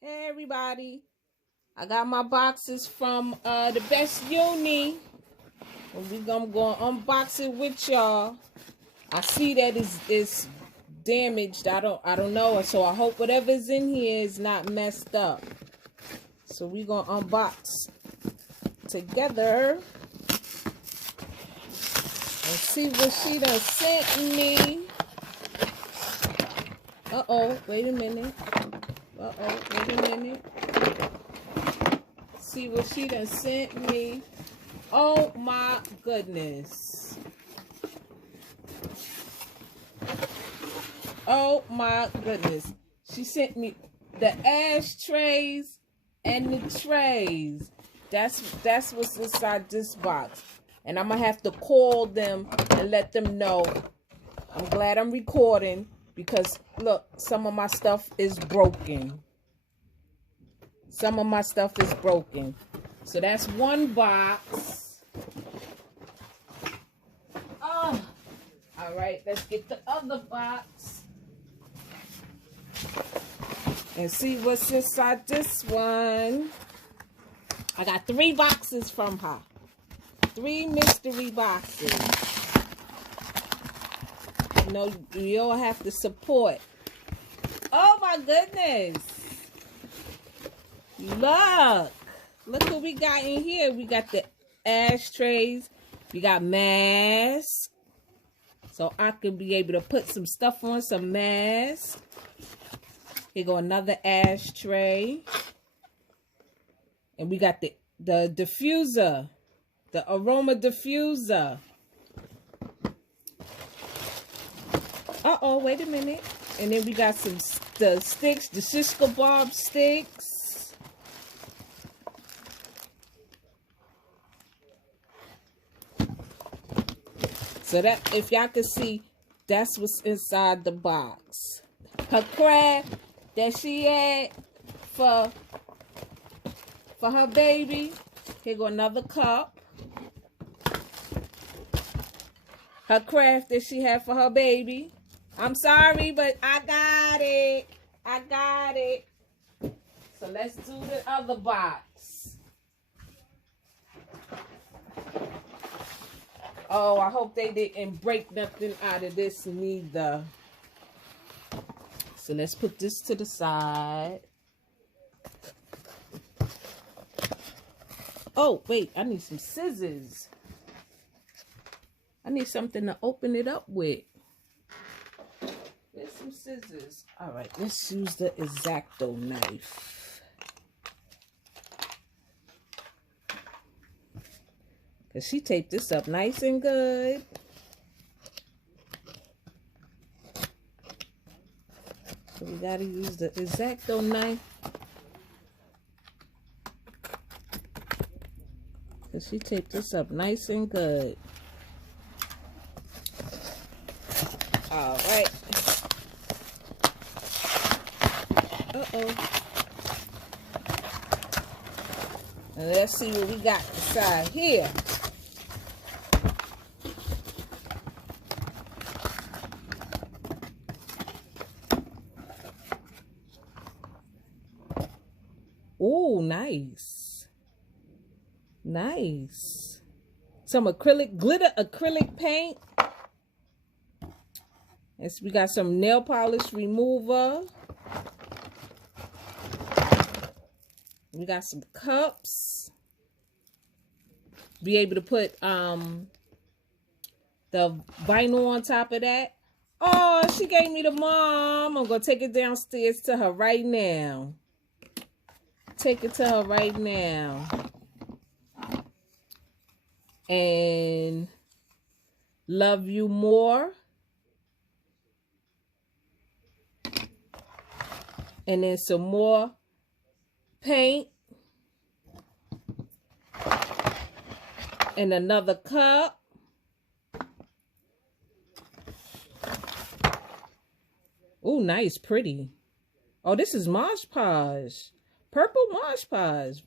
Hey everybody, I got my boxes from the Best Uni. And we gonna go unbox it with y'all. I see that it's damaged. I don't know, so I hope whatever's in here is not messed up. So we gonna unbox together and see what she done sent me. Wait a minute. Wait a minute. See what she done sent me. Oh my goodness. Oh my goodness. She sent me the ashtrays and the trays. That's what's inside this box. And I'm gonna have to call them and let them know. I'm glad I'm recording because look, some of my stuff is broken. Some of my stuff is broken. So that's one box. Oh, all right, let's get the other box and see what's inside this one. I got 3 boxes from her. 3 mystery boxes. You know, you all have to support. Oh my goodness. Look what we got in here. We got the ashtrays. We got masks. So I can be able to put some stuff on, some masks. Here go another ashtray. And we got the diffuser. The aroma diffuser. Wait a minute. And then we got the sticks, the shish kebab sticks. So that, if y'all can see, that's what's inside the box. Her craft that she had for her baby. Here go another cup. Her craft that she had for her baby. I'm sorry, but I got it. I got it. So let's do the other box. Oh, I hope they didn't break nothing out of this neither. So let's put this to the side. Oh, wait, I need some scissors. I need something to open it up with. There's some scissors. All right, let's use the X-Acto knife. Because she taped this up nice and good. So we got to use the X-Acto knife. Because she taped this up nice and good. All right. And let's see what we got inside here. Oh, nice. Nice. Some glitter acrylic paint. And so we got some nail polish remover. We got some cups. Be able to put the vinyl on top of that. Oh, she gave me the mom. I'm going to take it downstairs to her right now. Take it to her right now. And love you more. And then some more paint. And another cup. Oh, nice, pretty. Oh, this is Mosh Podge. Purple Mosh Podge.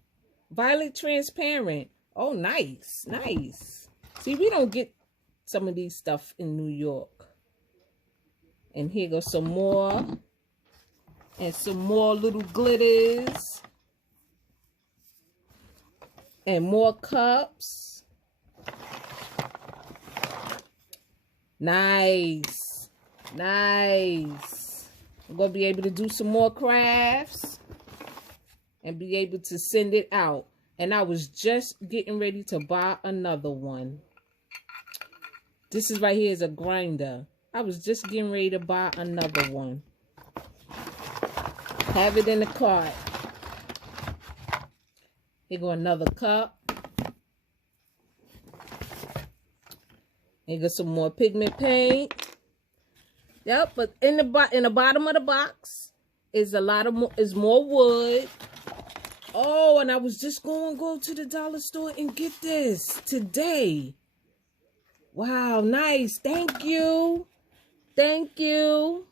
Violet transparent. Oh, nice, nice. See, we don't get some of these stuff in New York. And here goes some more. And some more little glitters. And more cups. Nice. Nice. I'm going to be able to do some more crafts. And be able to send it out. And I was just getting ready to buy another one. This is right here is a grinder. I was just getting ready to buy another one. Have it in the cart. Here go another cup. Here go some more pigment paint. Yep, but in the bottom of the box is more wood. Oh, and I was just going to go to the dollar store and get this today. Wow, nice. Thank you. Thank you.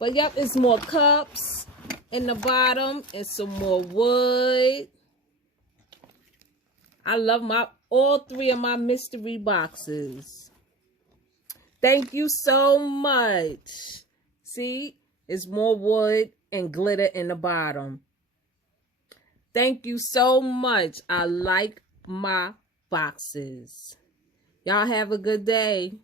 But yep, it's more cups in the bottom and some more wood. I love all three of my mystery boxes. Thank you so much. See, it's more wood and glitter in the bottom. Thank you so much. I like my boxes. Y'all have a good day.